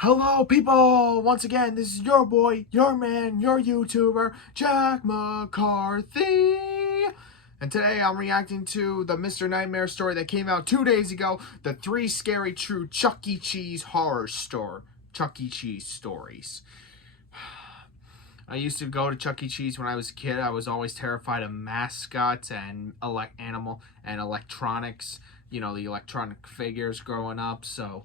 Hello, people! Once again, this is your boy, your man, your YouTuber, Jack McCarthy! And today I'm reacting to the Mr. Nightmare story that came out 2 days ago, the 3 Scary True Chuck E. Cheese horror store. Chuck E. Cheese stories. I used to go to Chuck E. Cheese when I was a kid. I was always terrified of mascots and animal and electronics. You know, the electronic figures growing up, so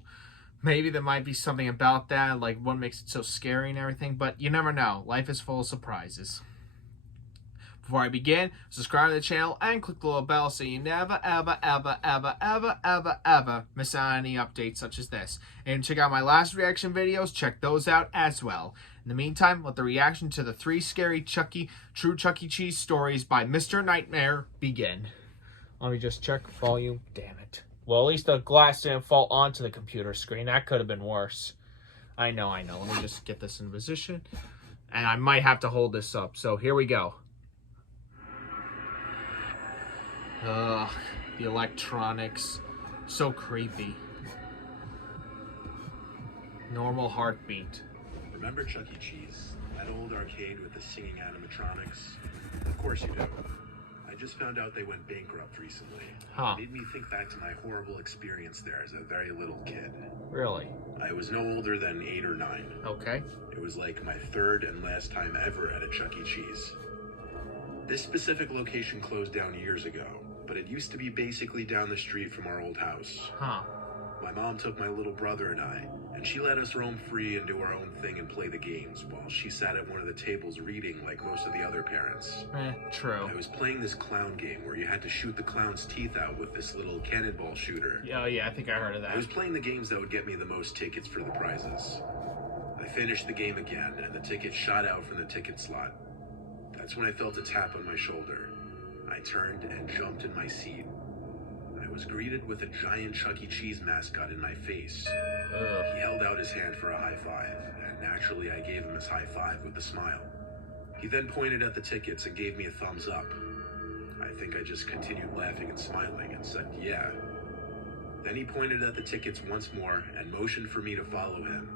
maybe there might be something about that, like what makes it so scary and everything, but you never know. Life is full of surprises. Before I begin, subscribe to the channel and click the little bell so you never, ever, ever, ever, ever, ever, ever miss out on any updates such as this. And check out my last reaction videos. Check those out as well. In the meantime, let the reaction to the 3 Scary True Chuck E. Cheese stories by Mr. Nightmare begin. Let me just check volume. Damn it. Well, at least the glass didn't fall onto the computer screen. That could have been worse. I know. Let me just get this in position. And I might have to hold this up. So here we go. Ugh, the electronics. So creepy. Normal heartbeat. Remember Chuck E. Cheese? That old arcade with the singing animatronics? Of course you do. I just found out they went bankrupt recently. Huh. It made me think back to my horrible experience there as a very little kid. Really? I was no older than 8 or 9. Okay. It was like my third and last time ever at a Chuck E. Cheese. This specific location closed down years ago, but it used to be basically down the street from our old house. Huh. My mom took my little brother and I, and she let us roam free and do our own thing and play the games, while she sat at one of the tables reading like most of the other parents. True. I was playing this clown game where you had to shoot the clown's teeth out with this little cannonball shooter. Oh yeah, I think I heard of that. I was playing the games that would get me the most tickets for the prizes. I finished the game again, and the ticket shot out from the ticket slot. That's when I felt a tap on my shoulder. I turned and jumped in my seat. I was greeted with a giant Chuck E. Cheese mascot in my face. Ugh. He held out his hand for a high five, and naturally I gave him his high five with a smile. He then pointed at the tickets and gave me a thumbs up. I think I just continued laughing and smiling and said, yeah. Then he pointed at the tickets once more and motioned for me to follow him.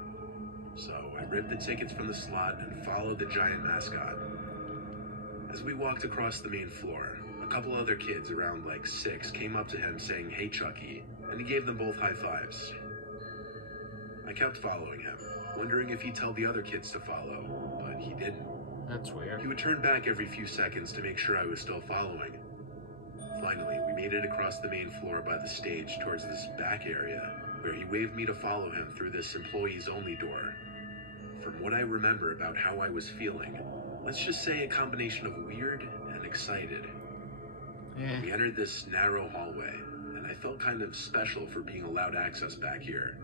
So I ripped the tickets from the slot and followed the giant mascot. As we walked across the main floor, a couple other kids around like 6 came up to him saying, "Hey Chucky," and he gave them both high fives. I kept following him, wondering if he'd tell the other kids to follow, but he didn't. That's weird. He would turn back every few seconds to make sure I was still following. Finally, we made it across the main floor by the stage towards this back area, where he waved me to follow him through this employees-only door. From what I remember about how I was feeling, let's just say a combination of weird and excited. We entered this narrow hallway, and I felt kind of special for being allowed access back here.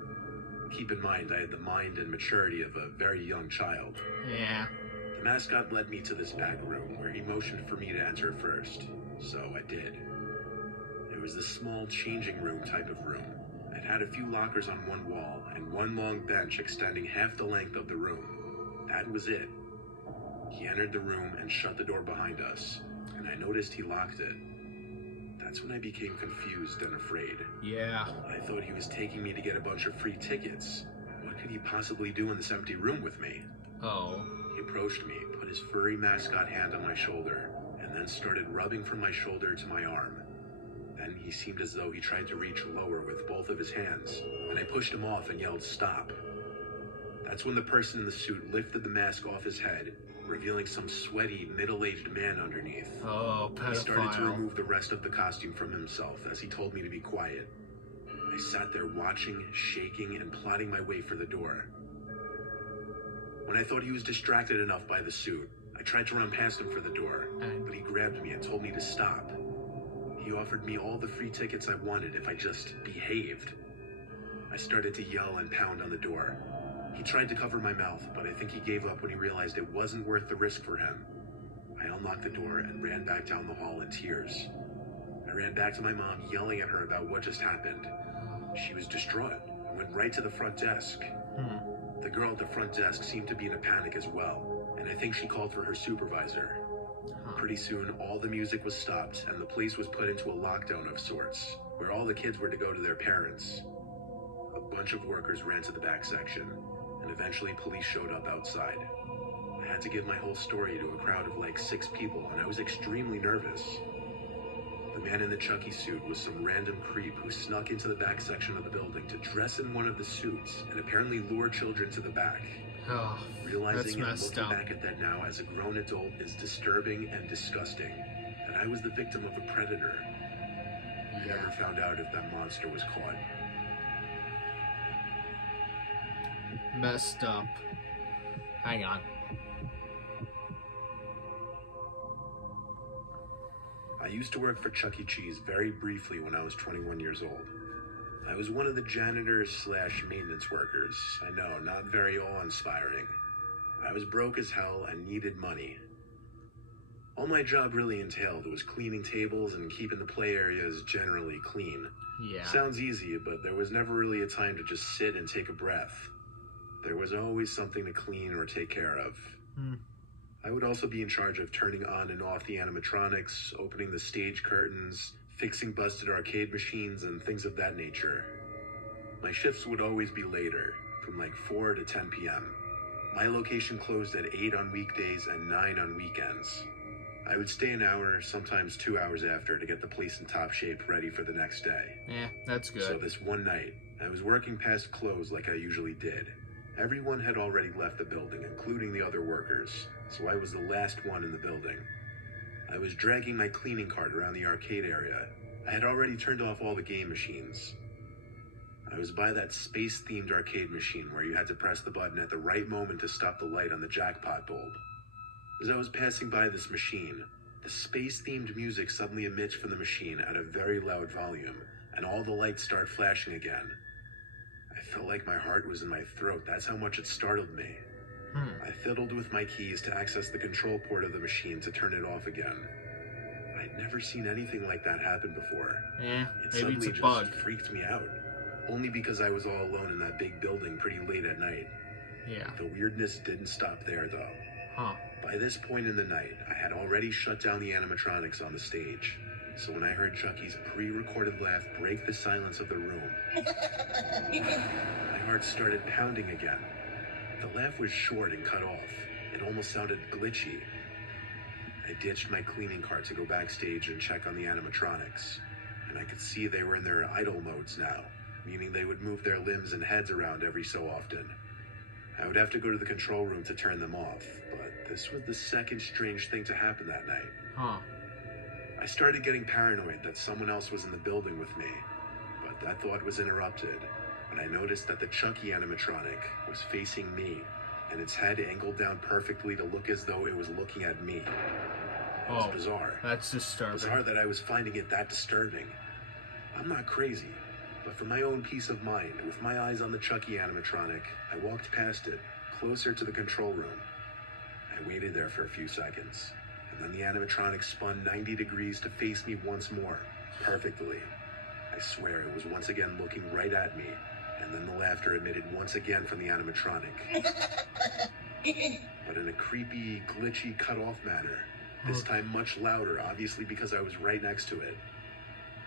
Keep in mind, I had the mind and maturity of a very young child. Yeah. The mascot led me to this back room, where he motioned for me to enter first, so I did. It was this small changing room type of room. It had a few lockers on one wall, and one long bench extending half the length of the room. That was it. He entered the room and shut the door behind us, and I noticed he locked it. That's when I became confused and afraid. Yeah. I thought he was taking me to get a bunch of free tickets. What could he possibly do in this empty room with me? Oh. He approached me, put his furry mascot hand on my shoulder, and then started rubbing from my shoulder to my arm. Then he seemed as though he tried to reach lower with both of his hands, and I pushed him off and yelled, "Stop." That's when the person in the suit lifted the mask off his head, revealing some sweaty, middle-aged man underneath. Oh, pedophile. He started to remove the rest of the costume from himself as he told me to be quiet. I sat there watching, shaking, and plotting my way for the door. When I thought he was distracted enough by the suit, I tried to run past him for the door, but he grabbed me and told me to stop. He offered me all the free tickets I wanted if I just behaved. I started to yell and pound on the door. He tried to cover my mouth, but I think he gave up when he realized it wasn't worth the risk for him. I unlocked the door and ran back down the hall in tears. I ran back to my mom, yelling at her about what just happened. She was distraught and went right to the front desk. The girl at the front desk seemed to be in a panic as well, and I think she called for her supervisor. Pretty soon, all the music was stopped, and the place was put into a lockdown of sorts, where all the kids were to go to their parents. A bunch of workers ran to the back section. and eventually police showed up outside. I had to give my whole story to a crowd of like 6 people, and I was extremely nervous. The man in the Chucky suit was some random creep who snuck into the back section of the building to dress in one of the suits and apparently lure children to the back. Oh, Realizing and that's looking messed up. back at that now as a grown adult is disturbing and disgusting. That I was the victim of a predator. I never found out if that monster was caught. Messed up. Hang on. I used to work for Chuck E. Cheese very briefly when I was 21 years old. I was one of the janitors slash maintenance workers. I know, not very awe-inspiring. I was broke as hell and needed money. All my job really entailed was cleaning tables and keeping the play areas generally clean. Yeah. Sounds easy, but there was never really a time to just sit and take a breath. There was always something to clean or take care of. I would also be in charge of turning on and off the animatronics, opening the stage curtains, fixing busted arcade machines, and things of that nature. My shifts would always be later, from like 4 to 10 p.m. My location closed at 8 on weekdays and 9 on weekends. I would stay an hour, sometimes 2 hours after, to get the place in top shape ready for the next day. Yeah, that's good. So this one night, I was working past close like I usually did. Everyone had already left the building, including the other workers, so I was the last one in the building. I was dragging my cleaning cart around the arcade area. I had already turned off all the game machines. I was by that space-themed arcade machine where you had to press the button at the right moment to stop the light on the jackpot bulb. As I was passing by this machine, the space-themed music suddenly emits from the machine at a very loud volume, and all the lights start flashing again. I felt like my heart was in my throat. That's how much it startled me. I fiddled with my keys to access the control port of the machine to turn it off again. I'd never seen anything like that happen before. Yeah, It maybe it's suddenly a bug. just freaked me out. Only because I was all alone in that big building pretty late at night. Yeah. The weirdness didn't stop there, though. Huh. By this point in the night, I had already shut down the animatronics on the stage. So when I heard Chucky's pre-recorded laugh break the silence of the room, my heart started pounding again. The laugh was short and cut off. It almost sounded glitchy. I ditched my cleaning cart to go backstage and check on the animatronics. And I could see they were in their idle modes now, meaning they would move their limbs and heads around every so often. I would have to go to the control room to turn them off, but this was the second strange thing to happen that night. Huh. I started getting paranoid that someone else was in the building with me, but that thought was interrupted when I noticed that the Chucky animatronic was facing me, and its head angled down perfectly to look as though it was looking at me. It was bizarre. That's disturbing. Bizarre that I was finding it that disturbing. I'm not crazy, but for my own peace of mind, with my eyes on the Chucky animatronic, I walked past it, closer to the control room. I waited there for a few seconds, and then the animatronic spun 90 degrees to face me once more, perfectly. I swear it was once again looking right at me, and then the laughter emitted once again from the animatronic. But in a creepy, glitchy, cut-off manner, this time much louder, obviously because I was right next to it.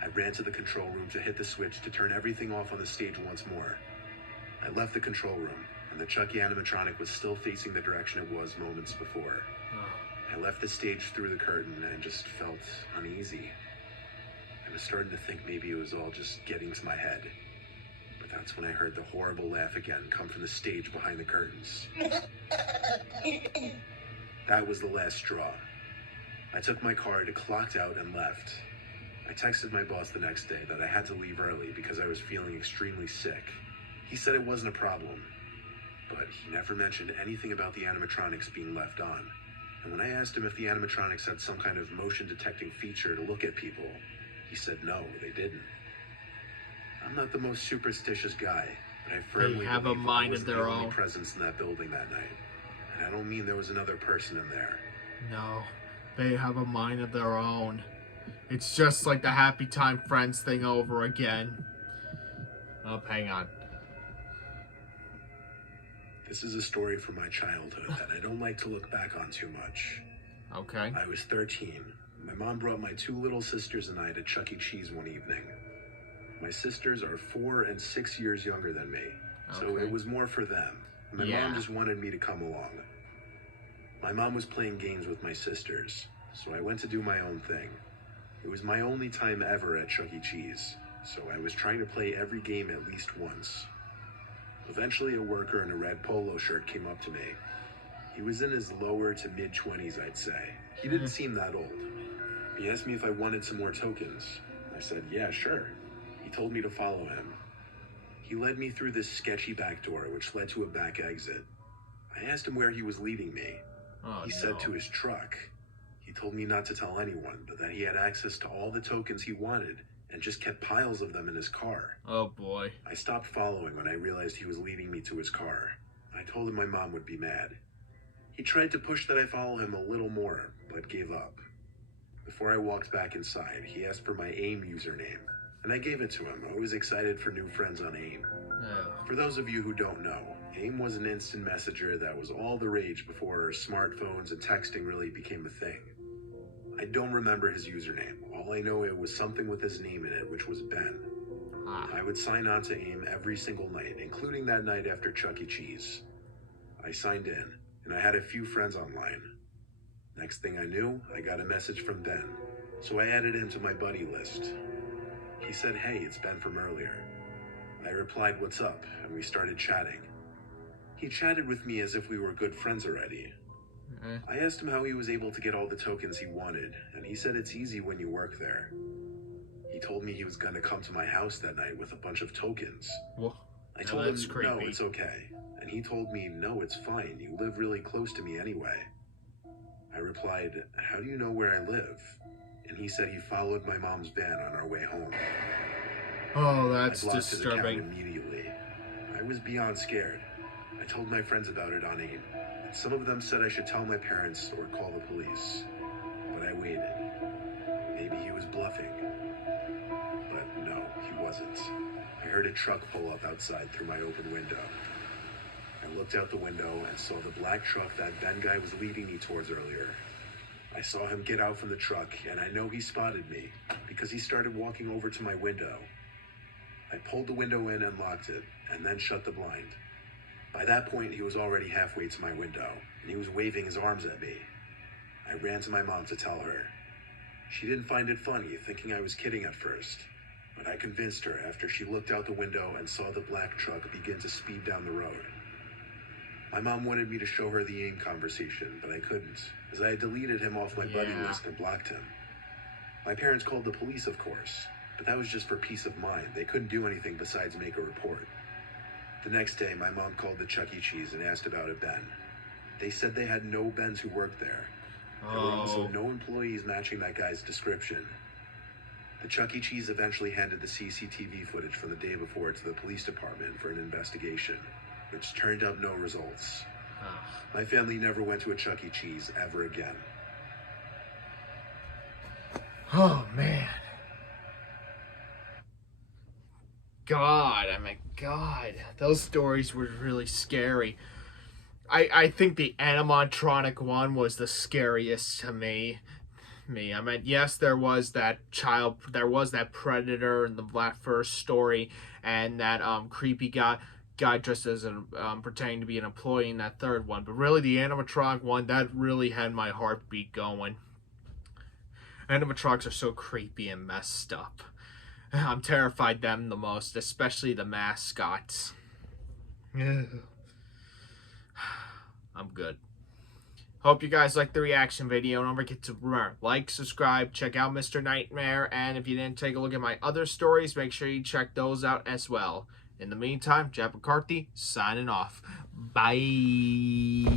I ran to the control room to hit the switch to turn everything off on the stage once more. I left the control room, and the Chucky animatronic was still facing the direction it was moments before. I left the stage through the curtain and just felt uneasy. I was starting to think maybe it was all just getting to my head. But that's when I heard the horrible laugh again come from the stage behind the curtains. That was the last straw. I took my card, clocked out, and left. I texted my boss the next day that I had to leave early because I was feeling extremely sick. He said it wasn't a problem, but he never mentioned anything about the animatronics being left on. And when I asked him if the animatronics had some kind of motion detecting feature to look at people, he said no, they didn't. I'm not the most superstitious guy, but I firmly have a believe mind I was of the their only own. presence in that building that night. And I don't mean there was another person in there. No, they have a mind of their own. It's just like the Happy Time Friends thing over again. Oh, hang on. This is a story from my childhood that I don't like to look back on too much. Okay. I was 13. My mom brought my 2 little sisters and I to Chuck E. Cheese one evening. My sisters are 4 and 6 years younger than me, so Okay. it was more for them. My mom just wanted me to come along. My mom was playing games with my sisters, so I went to do my own thing. It was my only time ever at Chuck E. Cheese, so I was trying to play every game at least once. Eventually, a worker in a red polo shirt came up to me. He was in his lower to mid-20s, I'd say. He didn't seem that old. He asked me if I wanted some more tokens. I said, yeah, sure. He told me to follow him. He led me through this sketchy back door, which led to a back exit. I asked him where he was leading me. He said to his truck. He told me not to tell anyone, but that he had access to all the tokens he wanted and just kept piles of them in his car. Oh boy. I stopped following when I realized he was leading me to his car. I told him my mom would be mad. He tried to push that I follow him a little more, but gave up. Before I walked back inside, he asked for my AIM username, and I gave it to him. I was excited for new friends on AIM. For those of you who don't know, AIM was an instant messenger that was all the rage before smartphones and texting really became a thing. I don't remember his username. All I know, it was something with his name in it, which was Ben. I would sign on to AIM every single night, including that night after Chuck E. Cheese. I signed in, and I had a few friends online. Next thing I knew, I got a message from Ben, so I added him to my buddy list. He said, hey, it's Ben from earlier. I replied, what's up, and we started chatting. He chatted with me as if we were good friends already. I asked him how he was able to get all the tokens he wanted, and he said it's easy when you work there. He told me he was going to come to my house that night with a bunch of tokens. Whoa. I told him, no, it's okay. And he told me, no, it's fine. You live really close to me anyway. I replied, how do you know where I live? And he said he followed my mom's van on our way home. Oh, that's I blocked disturbing. his account immediately. I was beyond scared. I told my friends about it on AIM. Some of them said I should tell my parents or call the police. But I waited. Maybe he was bluffing. But no, he wasn't. I heard a truck pull up outside through my open window. I looked out the window and saw the black truck that Ben guy was leading me towards earlier. I saw him get out from the truck, and I know he spotted me because he started walking over to my window. I pulled the window in and locked it, and then shut the blind. By that point, he was already halfway to my window, and he was waving his arms at me. I ran to my mom to tell her. She didn't find it funny, thinking I was kidding at first, but I convinced her after she looked out the window and saw the black truck begin to speed down the road. My mom wanted me to show her the AIM conversation, but I couldn't, as I had deleted him off my buddy list and blocked him. My parents called the police, of course, but that was just for peace of mind. They couldn't do anything besides make a report. The next day, my mom called the Chuck E. Cheese and asked about a Ben. They said they had no Bens who worked there. There were also no employees matching that guy's description. The Chuck E. Cheese eventually handed the CCTV footage from the day before to the police department for an investigation, which turned up no results. My family never went to a Chuck E. Cheese ever again. Oh, man. God, those stories were really scary. I think the animatronic one was the scariest to me. I mean, yes, there was that predator in that first story, and that creepy guy dressed as pretending to be an employee in that third one. But really, the animatronic one, that really had my heartbeat going. Animatronics are so creepy and messed up. I'm terrified them the most, especially the mascots. I'm good. Hope you guys liked the reaction video. Don't forget to remember, like, subscribe, check out Mr. Nightmare, and if you didn't take a look at my other stories, make sure you check those out as well. In the meantime, Jack McCarthy signing off. Bye.